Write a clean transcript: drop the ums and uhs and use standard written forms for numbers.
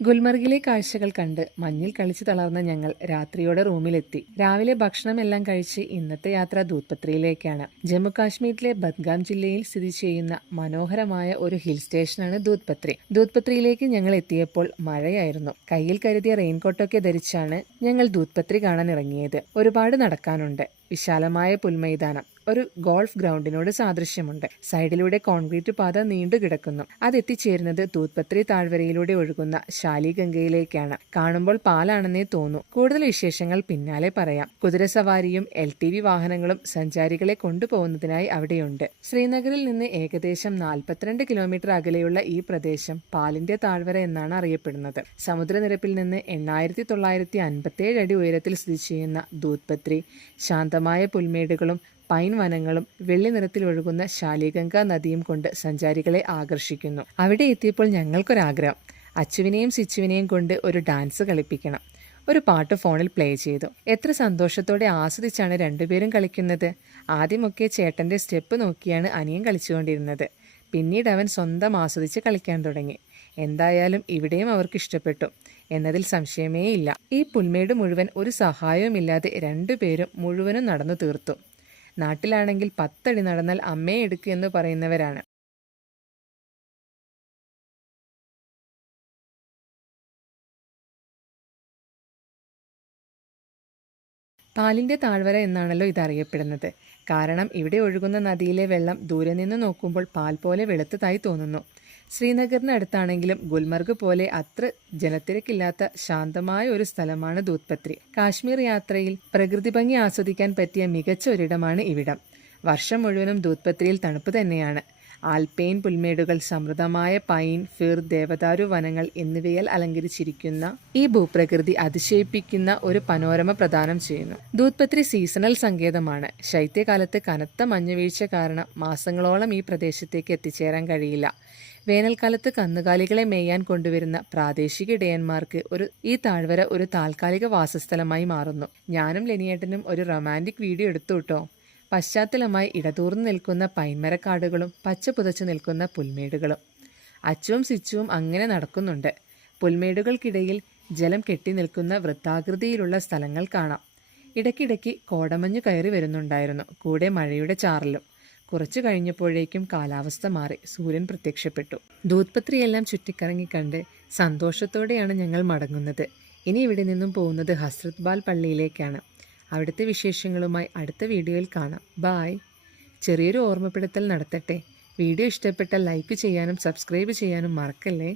ഗുൽമർഗിലെ കാഴ്ചകൾ കണ്ട് മഞ്ഞിൽ കളിച്ചു തളർന്ന ഞങ്ങൾ രാത്രിയോടെ റൂമിലെത്തി. രാവിലെ ഭക്ഷണമെല്ലാം കഴിച്ച് ഇന്നത്തെ യാത്ര ദൂത്പത്രിയിലേക്കാണ്. ജമ്മു കാശ്മീരിലെ ബദ്ഗാം ജില്ലയിൽ സ്ഥിതി ചെയ്യുന്ന മനോഹരമായ ഒരു ഹിൽ സ്റ്റേഷനാണ് ദൂത്പത്രി. ദൂത്പത്രിയിലേക്ക് ഞങ്ങൾ എത്തിയപ്പോൾ മഴയായിരുന്നു. കയ്യിൽ കരുതിയ റെയിൻകോട്ടൊക്കെ ധരിച്ചാണ് ഞങ്ങൾ ദൂത്പത്രി കാണാൻ ഇറങ്ങിയത്. ഒരുപാട് നടക്കാനുണ്ട്. വിശാലമായ പുൽമൈതാനം ഒരു ഗോൾഫ് ഗ്രൗണ്ടിനോട് സാദൃശ്യമുണ്ട്. സൈഡിലൂടെ കോൺക്രീറ്റ് പാത നീണ്ടുകിടക്കുന്നു. അതെത്തിച്ചേരുന്നത് ദൂത്പത്രി താഴ്വരയിലൂടെ ഒഴുകുന്ന ശാലിഗംഗയിലേക്കാണ്. കാണുമ്പോൾ പാലാണെന്നേ തോന്നൂ. കൂടുതൽ വിശേഷങ്ങൾ പിന്നാലെ പറയാം. കുതിരസവാരിയും LTV വാഹനങ്ങളും സഞ്ചാരികളെ കൊണ്ടുപോകുന്നതിനായി അവിടെയുണ്ട്. ശ്രീനഗറിൽ നിന്ന് ഏകദേശം 42 കിലോമീറ്റർ അകലെയുള്ള ഈ പ്രദേശം പാലിന്റെ താഴ്വര എന്നാണ് അറിയപ്പെടുന്നത്. സമുദ്രനിരപ്പിൽ നിന്ന് 8957 അടി ഉയരത്തിൽ സ്ഥിതി ചെയ്യുന്ന ദൂത്പത്രി ശാന്തമായ പുൽമേടുകളും പൈൻ വനങ്ങളും വെള്ളി നിറത്തിൽ ഒഴുകുന്ന ശാലിഗംഗ നദിയും കൊണ്ട് സഞ്ചാരികളെ ആകർഷിക്കുന്നു. അവിടെ എത്തിയപ്പോൾ ഞങ്ങൾക്കൊരാഗ്രഹം. അച്ചുവിനെയും സിച്ചുവിനെയും കൊണ്ട് ഒരു ഡാൻസ് കളിപ്പിക്കണം. ഒരു പാട്ട് ഫോണിൽ പ്ലേ ചെയ്തു. എത്ര സന്തോഷത്തോടെ ആസ്വദിച്ചാണ് രണ്ടുപേരും കളിക്കുന്നത്. ആദ്യമൊക്കെ ചേട്ടൻ്റെ സ്റ്റെപ്പ് നോക്കിയാണ് അനിയൻ കളിച്ചുകൊണ്ടിരുന്നത്. പിന്നീട് അവൻ സ്വന്തം ആസ്വദിച്ച് കളിക്കാൻ തുടങ്ങി. എന്തായാലും ഇവിടെയും അവർക്ക് ഇഷ്ടപ്പെട്ടു എന്നതിൽ സംശയമേ ഇല്ല. ഈ പുൽമേട് മുഴുവൻ ഒരു സഹായവുമില്ലാതെ രണ്ടുപേരും മുഴുവനും നടന്നു തീർത്തു. നാട്ടിലാണെങ്കിൽ 10 അടി നടന്നാൽ അമ്മയെ എടുക്കുക എന്ന് പറയുന്നവരാണ്. പാലിന്റെ താഴ്വര എന്നാണല്ലോ ഇതറിയപ്പെടുന്നത്. കാരണം ഇവിടെ ഒഴുകുന്ന നദിയിലെ വെള്ളം ദൂരെ നിന്ന് നോക്കുമ്പോൾ പാൽ പോലെ വെളുത്തതായി തോന്നുന്നു. ശ്രീനഗറിന് അടുത്താണെങ്കിലും ഗുൽമർഗ് പോലെ അത്ര ജനത്തിരക്കില്ലാത്ത ശാന്തമായ ഒരു സ്ഥലമാണ് ദൂത്പത്രി. കാശ്മീർ യാത്രയിൽ പ്രകൃതി ഭംഗി ആസ്വദിക്കാൻ പറ്റിയ മികച്ച ഒരിടമാണ് ഇവിടം. വർഷം മുഴുവനും ദൂത്പത്രിയിൽ തണുപ്പ് തന്നെയാണ്. ആൽപൈൻ പുൽമേടുകൾ, സമൃദ്ധമായ പൈൻ, ഫിർ, ദേവദാരു വനങ്ങൾ എന്നിവയാൽ അലങ്കരിച്ചിരിക്കുന്ന ഈ ഭൂപ്രകൃതി അതിശയിപ്പിക്കുന്ന ഒരു പനോരമ പ്രദാനം ചെയ്യുന്നു. ദൂത്പത്രി സീസണൽ സങ്കേതമാണ്. ശൈത്യകാലത്ത് കനത്ത മഞ്ഞുവീഴ്ച കാരണം മാസങ്ങളോളം ഈ പ്രദേശത്തേക്ക് എത്തിച്ചേരാൻ കഴിയില്ല. വേനൽക്കാലത്ത് കന്നുകാലികളെ മേയാൻ കൊണ്ടുവരുന്ന പ്രാദേശിക ഇടയന്മാർക്ക് ഈ താഴ്വര ഒരു താൽക്കാലിക വാസസ്ഥലമായി മാറുന്നു. ഞാനും ലെനിയേട്ടനും ഒരു റൊമാൻറ്റിക് വീഡിയോ എടുത്തു കേട്ടോ. പശ്ചാത്തലമായി ഇടതൂർന്നു നിൽക്കുന്ന പൈൻമരക്കാടുകളും പച്ച പുതച്ചു നിൽക്കുന്ന പുൽമേടുകളും. അച്ചുവും സിച്ചുവും അങ്ങനെ നടക്കുന്നുണ്ട്. പുൽമേടുകൾക്കിടയിൽ ജലം കെട്ടി നിൽക്കുന്ന വൃത്താകൃതിയിലുള്ള സ്ഥലങ്ങൾ കാണാം. ഇടയ്ക്കിടയ്ക്ക് കോടമഞ്ഞ് കയറി വരുന്നുണ്ടായിരുന്നു. കൂടെ മഴയുടെ ചാറലും. കുറച്ചു കഴിഞ്ഞപ്പോഴേക്കും കാലാവസ്ഥ മാറി. സൂര്യൻ പ്രത്യക്ഷപ്പെട്ടു. ദൂത്പത്രിയെല്ലാം ചുറ്റിക്കറങ്ങി കണ്ട് സന്തോഷത്തോടെയാണ് ഞങ്ങൾ മടങ്ങുന്നത്. ഇനി ഇവിടെ നിന്നും പോകുന്നത് ഹസ്രത് ബാൽ പള്ളിയിലേക്കാണ്. അവിടുത്തെ വിശേഷങ്ങളുമായി അടുത്ത വീഡിയോയിൽ കാണാം. ബായ്. ചെറിയൊരു ഓർമ്മപ്പെടുത്തൽ നടത്തട്ടെ. വീഡിയോ ഇഷ്ടപ്പെട്ടാൽ ലൈക്ക് ചെയ്യാനും സബ്സ്ക്രൈബ് ചെയ്യാനും മറക്കല്ലേ.